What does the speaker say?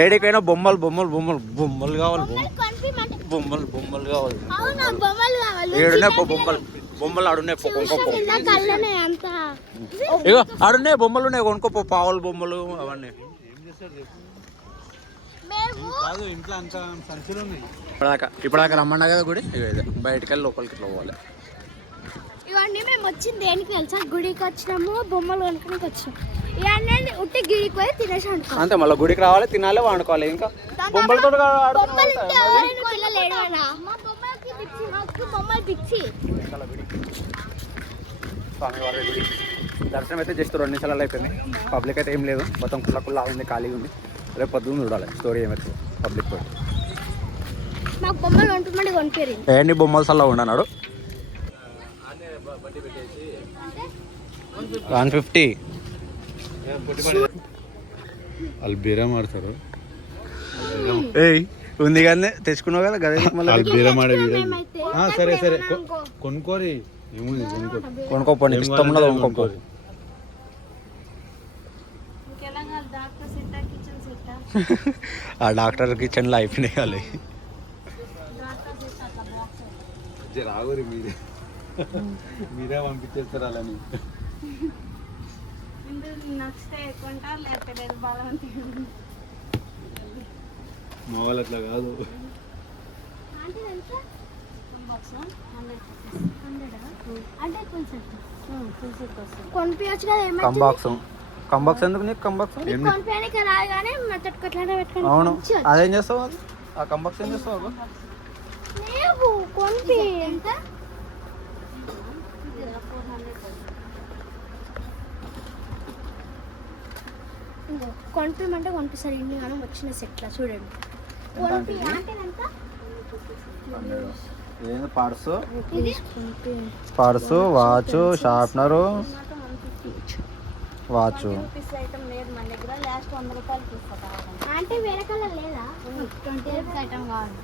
ఏడికైనా బొమ్మలు బొమ్మలు బొమ్మలు బొమ్మలు కావాలి, బొమ్మలు బొమ్మలు కావాలి. ఏడున్నాయి బొమ్మలు, బొమ్మలు ఆడున్నాయి. ఇగో ఆడున్నాయి బొమ్మలు ఉన్నాయి, కొనుక్కోపో. పావులు బొమ్మలు అవన్నీ. ఇప్పటిదాకా రమ్మన్నా కదా గుడి. బయటకి వెళ్ళి లోపలికి ఇట్లా పోవాలి. ఇవన్నీ మేము వచ్చింది దేనికి తెలుసా? గుడికి వచ్చినాము, బొమ్మలు కొనుక్కోడానికి వచ్చినాము. ఇవన్నీ ఉట్టి గుడికి పోయి తినేసి అనుకో అంతే. మళ్ళీ గుడికి రావాలి, తినాలి, వండుకోవాలి. ఇంకా బొమ్మలతో స్వామివారి గుడి దర్శనం అయితే జస్ట్ 2 నిమిషాలలో అయిపోయింది. పబ్లిక్ అయితే ఏం లేదు, మొత్తం కుళ్ళ ఉంది, ఖాళీగా ఉంది. రేపు పొద్దున్న చూడాలి స్టోరీ ఏమైతే పబ్లిక్ తోటి. ఏంటి బొమ్మలు సల్లా ఉండన్నాడు. 150 వాళ్ళు బీరం ఆడతారు. ఉంది కానీ తెచ్చుకున్నావు కదా గదే. బీరం ఆడే సరే సరే కొనుక్కోరి, ఏముంది కొనుక్కోపోండి, ఇష్టం ఉన్నది కొనుక్కోపోయి. ఆ డాక్టర్ కిచెన్లో అయిపోయినాయి కాదు. రాగురి మీరే పంపించేస్తారు అలాని. మా వాళ్ళు అట్లా కాదు. కంబాక్స్ ఎందుకు నీకు? కంబాక్స్ అవును, అదేం చేస్తావు? అది ఆ కంబాక్స్ ఏం చేస్తావు? కొనిపించమంటే కొనిపిస్తారు. ఇన్ని కానీ వచ్చిన సెట్లా చూడండి. Purse, watch, sharpener, watch. అంటే వేరే కలర్ లేదా? 20 రూపీస్ ఐటమ్ కావాలి.